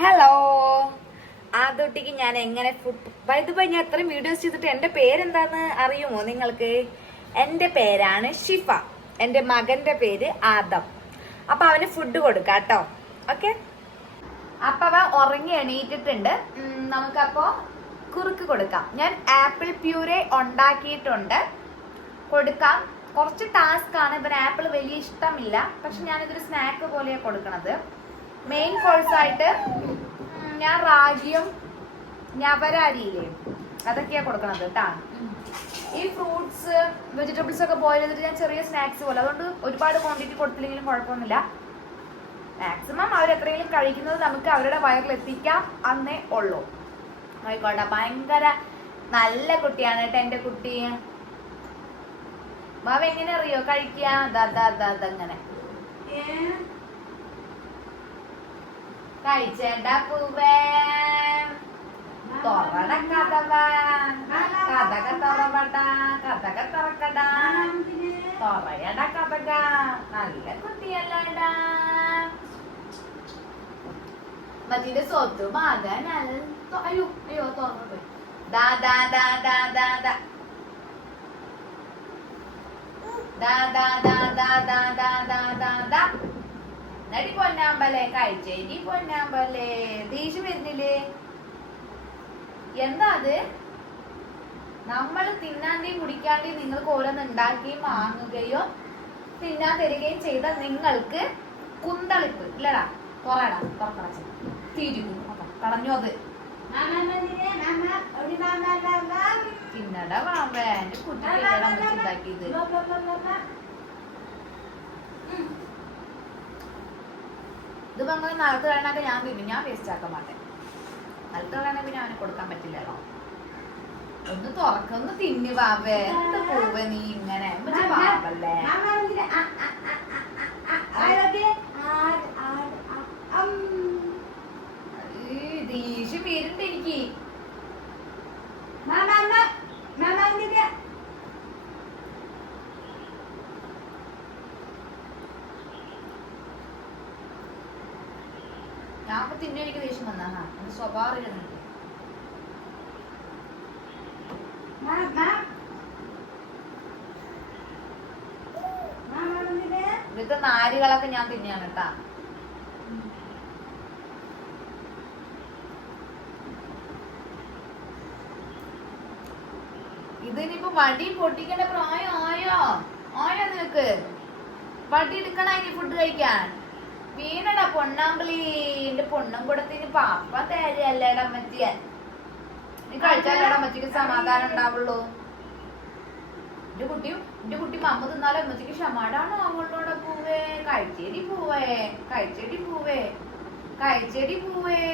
Hello, ആദ്യൊട്ടിക്ക് ഞാൻ എങ്ങനെ food ഞാൻ അത്രയും വീഡിയോസ് ചെയ്തിട്ട് എന്റെ പേരെന്താന്ന് അറിയുമോ നിങ്ങൾക്ക്? എന്റെ പേരാണ് ഷിഫ. എന്റെ മകന്റെ പേര് ആദം. അപ്പൊ അവന് ഫുഡ് കൊടുക്കാം കേട്ടോ. ഓക്കെ, അപ്പൊ അവ ഉറങ്ങി എണീറ്റിട്ടുണ്ട്. നമുക്കപ്പോ കുറുക്ക് കൊടുക്കാം. ഞാൻ ആപ്പിൾ പ്യൂരെ ഉണ്ടാക്കിയിട്ടുണ്ട്, കൊടുക്കാം. കുറച്ച് ടാസ്ക് ആണ്, ഇവന് ആപ്പിൾ വലിയ ഇഷ്ടമില്ല. പക്ഷെ ഞാനിതൊരു സ്നാക്ക് പോലെയാണ് കൊടുക്കണത്. മെയിൻ കോഴ്സ് ആയിട്ട് ഞാൻ റാഗിയും ഞവരരിയില്ലേ അതൊക്കെയാ കൊടുക്കണത് കേട്ടാ. ഈ ഫ്രൂട്ട്സ് വെജിറ്റബിൾസ് ഒക്കെ ബോയിൽ ചെയ്തിട്ട് ഞാൻ ചെറിയ സ്നാക്സ് പോലെ, അതുകൊണ്ട് ഒരുപാട് ക്വാണ്ടിറ്റി കൊടുത്തില്ലെങ്കിലും കുഴപ്പമൊന്നുമില്ല. മാക്സിമം അവരെത്രയെങ്കിലും കഴിക്കുന്നത് നമുക്ക് അവരുടെ വയറിൽ എത്തിക്കാം എന്നേ ഉള്ളൂ. ആയിക്കോട്ടെ, ഭയങ്കര നല്ല കുട്ടിയാണ് കേട്ടോ എന്റെ കുട്ടി. മാവ് എങ്ങനെ അറിയോ കഴിക്കാ? അതങ്ങനെ കഴിച്ചേണ്ടാ പൂവേ, തുറട കഥവ, കഥക തുറവട, കഥക തുറക്കട, തുറയട കഥക. നല്ല കുട്ടിയല്ലടാ. മറ്റേ സ്വത്ത് മകൻ അയ്യോ അയ്യോ തുറന്നു പോയി. നടി പൊന്നാമ്പലേ, കഴിച്ചേരി പൊന്നാമ്പലേ. ദേഷ്യം വരുന്നില്ലേ? എന്താ അത്? നമ്മൾ തിന്നാണ്ടേയും കുടിക്കാണ്ടേയും നിങ്ങൾക്ക് ഓരോന്ന് ഉണ്ടാക്കുകയും വാങ്ങുകയോ തിന്നാൻ തരികയും ചെയ്ത നിങ്ങൾക്ക് കുന്തളിപ്പ് ഇല്ലടാ. തുറടാ, തുറക്കടച്ചു തിരിഞ്ഞു കളഞ്ഞു. അത് തിന്നട വാവേ, എന്റെ കുട്ടി ഉണ്ടാക്കിയത്. ഇത് പറഞ്ഞാൽ നിലത്ത് കളയണൊക്കെ ഞാൻ തിന്നും, ഞാൻ വേസ്റ്റ് ആക്കാൻ മാട്ടെ. നിലത്ത് കളയണ പിന്നെ അവന് കൊടുക്കാൻ പറ്റില്ലല്ലോ. ഒന്ന് തുറക്കൊന്ന് തിന്നു വാവേ. എന്ത് പോവേ നീ ഇങ്ങനെ പാവല്ലേ? ദേഷ്യം പേരുണ്ട് എനിക്ക്. ഞാൻ ഇപ്പൊ തിന്നു, എനിക്ക് ദേഷ്യം വന്നാ എന്റെ സ്വഭാവം ഇരുന്നുണ്ട്. ഇവിടുത്തെ നാരുകളൊക്കെ ഞാൻ തിന്നെയാണ് കേട്ടാ. ഇതിനിപ്പോ വടി പൊട്ടിക്കേണ്ട പ്രായം ആയോ നിനക്ക്? വടി എടുക്കണ ഇനി ഫുഡ് കഴിക്കാൻ? വീണടാ പൊണ്ണാമ്പലി. എന്റെ പൊണ്ണം കൂടത്തിന് പാപ്പ തേരല്ലേടാ അമ്മച്ചിയെ. നീ കഴിച്ചാലേടാ അമ്മച്ചിക്ക് സമാധാനം ഉണ്ടാവുള്ളൂ. എന്റെ കുട്ടി മമ്മ തിന്നാലും അമ്മച്ചിക്ക് ക്ഷമാടാണോ അങ്ങോട്ടോടെ പൂവേ? കഴിച്ചേടി പൂവേ.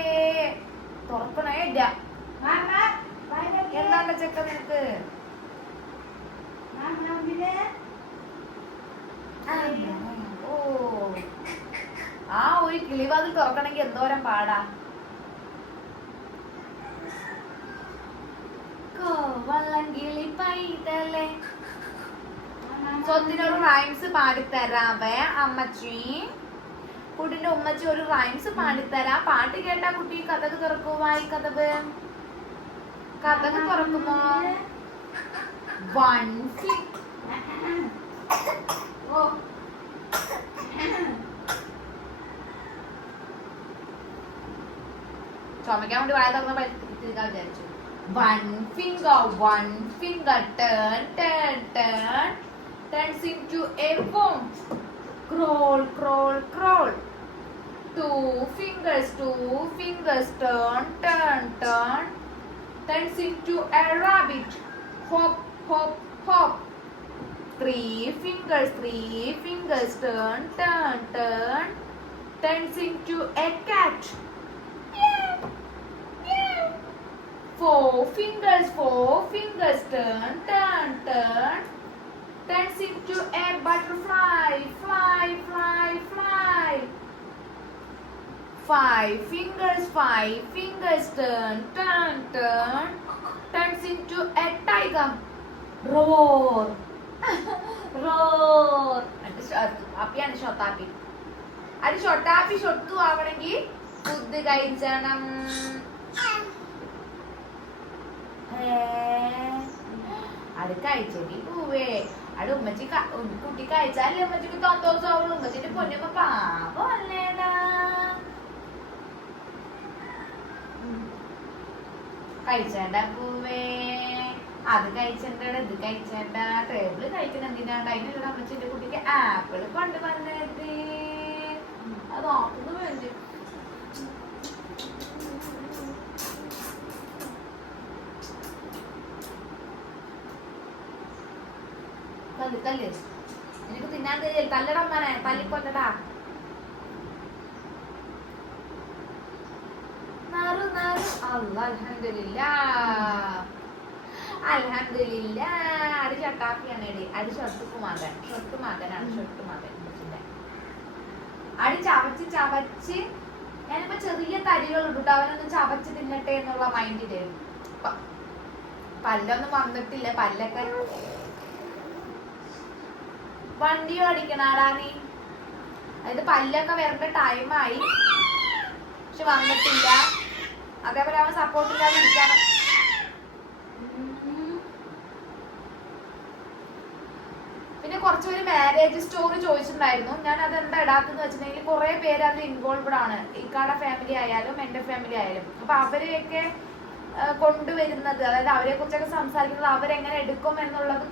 തുറക്കണേ ഇല്ല. എന്താണ്ട ചെക്ക നിനക്ക്? ഓ, ആ ഒരു കിളിവാതിൽ തുറക്കണമെങ്കിൽ എന്തോരം പാടാ. കോവളങ്കിളി പൈതലേ. സ്വത്തിനൊരു റൈംസ് പാടിത്തരാവേ അമ്മച്ചി. കുട്ടിന്റെ ഉമ്മച്ചി ഒരു റൈംസ് പാടിത്തരാ. പാട്ട് കേട്ടാ കുട്ടി കഥക് തുറക്കുവായി. കഥക് തുറക്കുമോ? ചുമക്കാൻ വേണ്ടി വായ തുറന്ന വിചാരിച്ചു. One finger, turns into a worm. Crawl. Two fingers, turn, turns into a rabbit. Hop. Three fingers, turn, turns into a cat. Four fingers, turn, turns into a butterfly. Fly. Five fingers, turn, turns into a tiger. Roar. അപ്പിയാണ് ഷൊത്താപ്പി. അത് ഷൊട്ടാപ്പി ഷൊട്ടു ആവണമെങ്കിൽ food കഴിച്ചണം. അത് കഴിച്ചോടി പോവേ. അവിടെ ഉമ്മച്ചി കുട്ടി കഴിച്ചാലേ ഉമ്മച്ചിക്ക് സന്തോഷമാവുള്ളൂ. ഉമ്മച്ചിന്റെ പൊന്നുമ്മ പാവല്ലേടാ. കഴിച്ചേണ്ട പൂവേ. അത് കഴിച്ചണ്ട, ഇത് കഴിച്ചേണ്ട. ടേബിള് കഴിക്കുന്ന എന്തിനാണ്ട്? അതിനുള്ള അമ്മച്ചിന്റെ കുട്ടിക്ക് ആപ്പിള് കൊണ്ടുവന്നത്. അത് ഓർക്കുന്നു വേണ്ടി. തല്ല് എനിക്ക് തിന്നാൻ തരില്ല. തല്ലടമ്മനെ തല്ലിക്കൊല്ലടാ. അൽഹംദുലില്ലാ. അത് ചട്ടാപ്പിയാണ്. അത് ഷൊട്ടുക്ക് മകനാണ്. അടി ചവച്ച് ചവച്ച് ഞാനിപ്പോ ചെറിയ തരികൾ ഇട്ടിട്ട് അവനൊന്ന് ചവച്ച് തിന്നട്ടെ എന്നുള്ള മൈൻഡില്. പല്ലൊന്നും വന്നിട്ടില്ല. പല്ലൊക്കെ വണ്ടിയോ അടിക്കണാടാ നീ. അതായത് പല്ലൊക്കെ വരേണ്ട ടൈമായി, പക്ഷെ വന്നിട്ടില്ല. അതേപോലെ അവൻ സപ്പോർട്ടില്ലാതെ ഇരിക്കണം. പിന്നെ കുറച്ചുപേര് മാരേജ് സ്റ്റോറി ചോദിച്ചിട്ടുണ്ടായിരുന്നു. ഞാൻ അതെന്താ ഇടാത്തെന്ന് വെച്ചിട്ടുണ്ടെങ്കിൽ കുറെ പേര് അതിൽ ഇൻവോൾവ്ഡ് ആണ്. ഇക്കാടെ ഫാമിലി ആയാലും എന്റെ ഫാമിലി ആയാലും. അപ്പൊ അവരെയൊക്കെ കൊണ്ടുവരുന്നത്, അതായത് അവരെ കുറിച്ചൊക്കെ സംസാരിക്കുന്നത് അവരെങ്ങനെ എടുക്കും എന്നുള്ളത്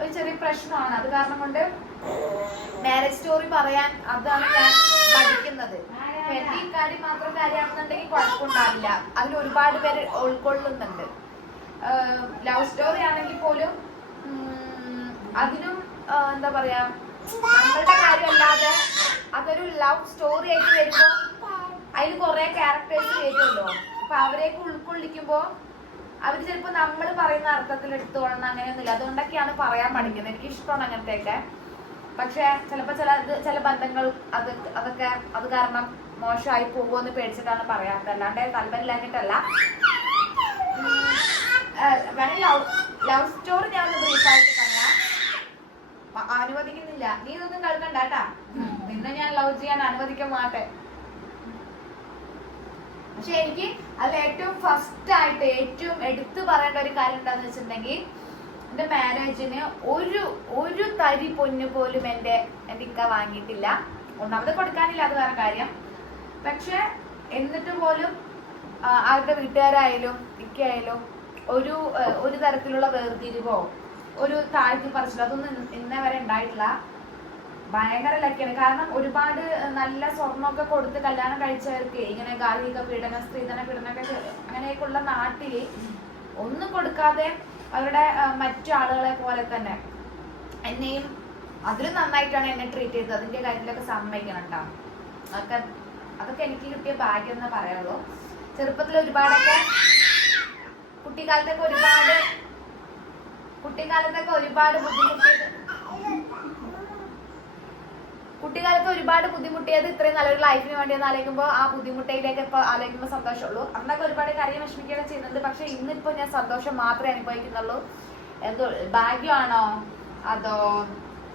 ഒരു ചെറിയ പ്രശ്നമാണ്. അത് കാരണം കൊണ്ട് മാരേജ് സ്റ്റോറി പറയാൻ അതാണ് ഞാൻ പഠിക്കുന്നത്. എന്റെ ഈ കാര്യം മാത്രം കാര്യമാണെന്നുണ്ടെങ്കിൽ കുഴപ്പമുണ്ടാവില്ല. അതിൽ ഒരുപാട് പേര് ഉൾക്കൊള്ളുന്നുണ്ട്. ലവ് സ്റ്റോറി ആണെങ്കിൽ പോലും അതിനും എന്താ പറയാ, നമ്മളുടെ കാര്യമല്ലാതെ അതൊരു ലവ് സ്റ്റോറി ആയിട്ട് വരുമ്പോ അതിൽ കുറെ ക്യാരക്ടേഴ്സ് വരുമല്ലോ. അപ്പൊ അവരെയൊക്കെ ഉൾക്കൊള്ളിക്കുമ്പോ അവര് ചിലപ്പോ നമ്മൾ പറയുന്ന അർത്ഥത്തിൽ എടുത്തോളണം അങ്ങനെയൊന്നുമില്ല. അതുകൊണ്ടൊക്കെയാണ് പറയാൻ പഠിക്കുന്നത്. എനിക്ക് ഇഷ്ടമാണ് അങ്ങനത്തെയൊക്കെ. പക്ഷെ ചിലപ്പോ ചില ബന്ധങ്ങൾ അതൊക്കെ അത് കാരണം മോശമായി പോകുമെന്ന് പേടിച്ചിട്ടാണ് പറയാത്തത്. അല്ലാണ്ട് താല്പര്യമില്ലാഞ്ഞിട്ടല്ല. ലവ് സ്റ്റോറി ഞാൻ ഒന്ന് ബ്രീഫായിട്ട് പറഞ്ഞാൽ അനുവദിക്കുന്നില്ല. നീ ഇതൊന്നും കേൾക്കണ്ട കേട്ടാ. നിന്നെ ഞാൻ ലവ് ചെയ്യാൻ അനുവദിക്കാൻ മാട്ടെ. പക്ഷെ എനിക്ക് അതിൽ ഏറ്റവും ഫസ്റ്റ് ആയിട്ട് ഏറ്റവും എടുത്തു പറയേണ്ട ഒരു കാര്യം എന്താന്ന് വെച്ചിട്ടുണ്ടെങ്കിൽ, എന്റെ മാരേജിന് ഒരു തരി പൊന്നു പോലും എന്റെ ഇക്ക വാങ്ങിയിട്ടില്ല. ഒന്നാമത് കൊടുക്കാനില്ല, അത് വേറെ കാര്യം. പക്ഷെ എന്നിട്ട് പോലും അവരുടെ വീട്ടുകാരായാലും ഇക്കയായാലും ഒരു തരത്തിലുള്ള വേർതിരിവോ ഒരു താഴ്ത്തി പറിച്ചില്ല, അതൊന്നും ഇന്നേ വരെ ഉണ്ടായിട്ടില്ല. ഭയങ്കര ലക്കിയാണ്. കാരണം ഒരുപാട് നല്ല സ്വർണ്ണമൊക്കെ കൊടുത്ത് കല്യാണം കഴിച്ചവർക്ക് ഇങ്ങനെ ഗാർഹിക പീഡനം, സ്ത്രീധന പീഡനമൊക്കെ അങ്ങനെയൊക്കെയുള്ള നാട്ടിൽ ഒന്നും കൊടുക്കാതെ അവരുടെ മറ്റു ആളുകളെ പോലെ തന്നെ എന്നെയും അതിലും നന്നായിട്ടാണ് എന്നെ ട്രീറ്റ് ചെയ്തത്. അതിന്റെ കാര്യത്തിലൊക്കെ സമ്മതിക്കണം കേട്ടോ. അതൊക്കെ എനിക്ക് കിട്ടിയ ഭാഗ്യം എന്നേ പറയുള്ളൂ. ചെറുപ്പത്തിൽ ഒരുപാടൊക്കെ കുട്ടിക്കാലത്തൊക്കെ ഒരുപാട് ബുദ്ധിമുട്ടിയത് ഇത്രയും നല്ലൊരു ലൈഫിന് വേണ്ടിയെന്ന് ആലോചിക്കുമ്പോൾ ആ ബുദ്ധിമുട്ടിലേക്ക് ഇപ്പൊ ആലോചിക്കുമ്പോൾ സന്തോഷമുള്ളൂ. അന്നൊക്കെ ഒരുപാട് കാര്യം വിഷമിക്കുകയൊക്കെ ചെയ്യുന്നുണ്ട്. പക്ഷെ ഇന്നിപ്പോ ഞാൻ സന്തോഷം മാത്രമേ അനുഭവിക്കുന്നുള്ളൂ. എന്തോ ഭാഗ്യമാണോ അതോ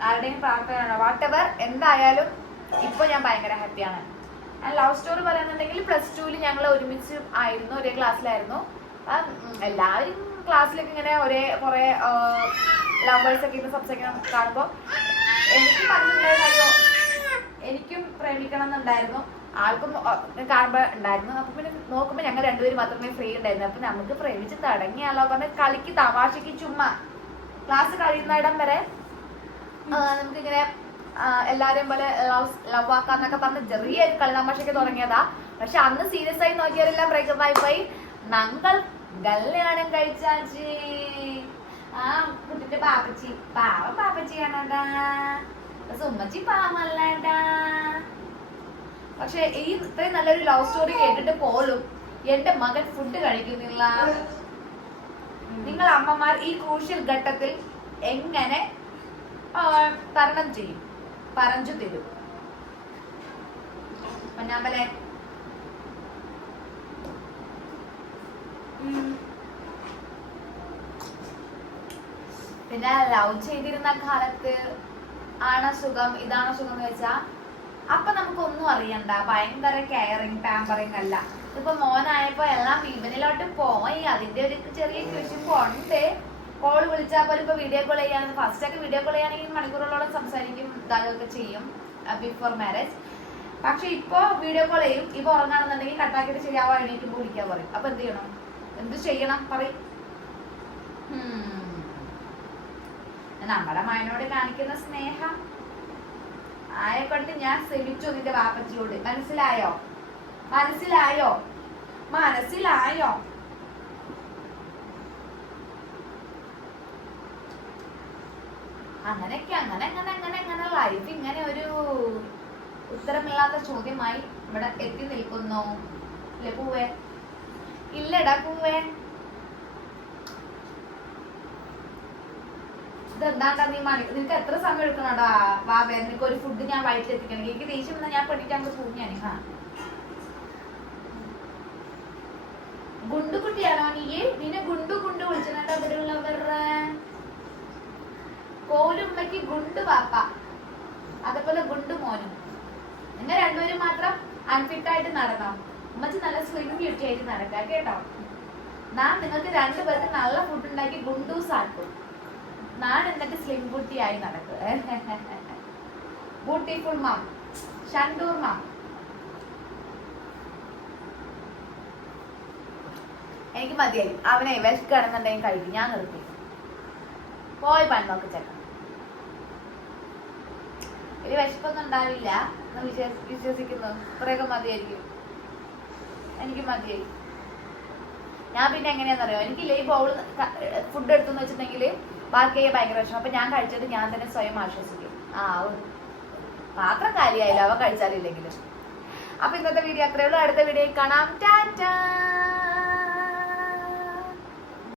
ആരുടെയും പ്രാർത്ഥനയാണോ, വാട്ടെവർ എന്തായാലും ഇപ്പൊ ഞാൻ ഭയങ്കര ഹാപ്പിയാണ്. ലവ് സ്റ്റോറി പറയുന്നുണ്ടെങ്കിൽ +2 ഞങ്ങൾ ഒരുമിച്ച് ആയിരുന്നു, ഒരേ ക്ലാസ്സിലായിരുന്നു. എല്ലാവരും ക്ലാസ്സിലൊക്കെ ഇങ്ങനെ കുറെ ലവേഴ്സ് ഒക്കെ ഇന്ന് സംസാരിക്കണം കാണുമ്പോ എനിക്ക് മനസ്സിലായോ, എനിക്കും പ്രേമിക്കണം എന്നുണ്ടായിരുന്നു, ആൾക്കും കാണുമ്പോ ഉണ്ടായിരുന്നു. അപ്പൊ പിന്നെ നോക്കുമ്പോ ഞങ്ങൾ രണ്ടുപേരും മാത്രമേ ഫ്രീ ഉണ്ടായിരുന്നു. അപ്പൊ നമുക്ക് പ്രേമിച്ച് തുടങ്ങിയാലോ പറഞ്ഞ് കളിക്ക് തമാശക്ക് ചുമ്മാ ക്ലാസ് കഴിയുന്നിടം വരെ നമുക്കിങ്ങനെ എല്ലാരെയും പോലെ ലവ് ആക്കാന്നൊക്കെ പറഞ്ഞ് ചെറിയൊരു കളി തമാശക്ക് തുടങ്ങിയതാ. പക്ഷെ അന്ന് സീരിയസ് ആയി നോക്കിയവരെല്ലാം ബ്രേക്കപ്പ് ആയി പോയി. ഞങ്ങൾ കല്യാണം കഴിച്ചാച്ചി. ആ കുട്ടിന്റെ പാപ്പച്ചി പാപ്പച്ചിയാണടാ, ഉമ്മച്ചി പാവല്ലടാ. പക്ഷെ ഈ ഇത്രയും നല്ലൊരു ലവ് സ്റ്റോറി കേട്ടിട്ട് പോലും എന്റെ മകൻ ഫുഡ് കഴിക്കുന്നില്ല. നിങ്ങൾ അമ്മമാർ ഈ ക്രൂഷ്യൽ ഘട്ടത്തിൽ എങ്ങനെ തരണം ചെയ്യും? പറഞ്ഞു തരൂ പൊന്നാമ്പലെ. പിന്നെ ലവ് ചെയ്തിരുന്ന കാലത്ത് ആണ് സുഖം ഇതാണ് സുഖം എന്ന് വെച്ചാ അപ്പൊ നമുക്കൊന്നും അറിയണ്ട, ഭയങ്കര കെയറിങ് പാമ്പറിങ് അല്ല. ഇപ്പൊ മോനായപ്പോ എല്ലാം ഇവനിലോട്ട് പോയി, അതിന്റെ ഒരു ചെറിയ കുശുമ്പുണ്ട്. കോൾ വിളിച്ചാൽ പോലും ഇപ്പൊ വീഡിയോ കോൾ ചെയ്യാൻ, ഫസ്റ്റ് ഒക്കെ വീഡിയോ കോൾ ചെയ്യാണെങ്കിൽ മണിക്കൂറുകളോളം സംസാരിക്കും, ഇതൊക്കെ ചെയ്യും ബിഫോർ മാരേജ്. പക്ഷെ ഇപ്പൊ വീഡിയോ കോൾ ചെയ്യും. ഇപ്പൊ ഉറങ്ങാണെന്നുണ്ടെങ്കിൽ കട്ടാക്കിയിട്ട് ശരിയാവാ, എണീക്കുമ്പോൾ വിളിക്കാൻ പറയും. അപ്പൊ എന്ത് ചെയ്യണം, എന്ത് ചെയ്യണം പറയും. നമ്മുടെ മകനോട് കാണിക്കുന്ന സ്നേഹം ആയെക്കൊണ്ട് ഞാൻ ശ്രമിച്ചു നിന്റെ വാപ്പച്ചിയോട്. മനസ്സിലായോ? മനസ്സിലായോ? മനസ്സിലായോ? അങ്ങനെയൊക്കെ അങ്ങനെ ലൈഫ് ഇങ്ങനെ ഒരു ഉത്തരമില്ലാത്ത ചോദ്യമായി ഇവിടെ എത്തി നിൽക്കുന്നു. ഇല്ലേ പൂവേ? ഇല്ലടാ പൂവേ. ഇതെന്താണ്ടാ നീ നിനക്ക് എത്ര സമയം എടുക്കണോടാ വാവേ? നിനക്ക് ഒരു ഫുഡ് ഞാൻ വയറ്റിലെത്തിക്കണെങ്കിൽ എനിക്ക് ദേഷ്യം വന്നാൽ ഞാൻ പെണ്ണിട്ട് അങ്ങ് പോകും ഞാൻ. ഗുണ്ടുകുട്ടിയാണോ നീ? നിന്നെ ഗുണ്ടു വിളിച്ചിട്ടുണ്ടോ അവരുള്ളവരുടെ? കോലുമ്മയ്ക്ക് ഗുണ്ടു പാപ്പ, അതേപോലെ ഗുണ്ടു മോനും. നിങ്ങൾ രണ്ടുപേരും മാത്രം അൺഫിറ്റ് ആയിട്ട് നടന്നോ? ഉമ്മച്ചി നല്ല സ്ലിം ബ്യൂട്ടി ആയിട്ട് നടക്കാം കേട്ടോ. ഞാൻ നിങ്ങൾക്ക് രണ്ടുപേർക്ക് നല്ല ഫുഡ് ഉണ്ടാക്കി ഗുണ്ടൂസ് ആക്കും. ഞാൻ എന്നിട്ട് സ്ലിം ബൂട്ടി ആയി നടക്കുക. ബ്യൂട്ടിഫുൾ മാം, ഷണ്ടൂർ മാം. എനിക്ക് മതിയായി. അവനെ വിശക്കാണെന്നുണ്ടെങ്കിൽ കഴിക്കും, ഞാൻ നിർത്തി. പോയി പണി ചേട്ടൻ. ഒരു വിശപ്പൊന്നും ഉണ്ടാവില്ല എന്ന് വിശ്വസിക്കുന്നു. കുറേയൊക്കെ മതിയായിരിക്കും. എനിക്ക് മതിയായി. ഞാൻ പിന്നെ എങ്ങനെയാണെന്നറിയോ, എനിക്കില്ലേ ഈ ബൗള് ഫുഡ് എടുത്തെന്ന് വെച്ചിട്ടുണ്ടെങ്കിൽ ബാക്കിയായി ഭയങ്കര വിഷമം. അപ്പൊ ഞാൻ കഴിച്ചത് ഞാൻ തന്നെ സ്വയം ആശ്വസിക്കും. പാത്രം കാര്യമായില്ല അവ കഴിച്ചാലില്ലെങ്കിലും. അപ്പൊ ഇന്നത്തെ വീഡിയോ അത്രയേ ഉള്ളൂ. അടുത്ത വീഡിയോയിൽ കാണാം. ടാറ്റാ.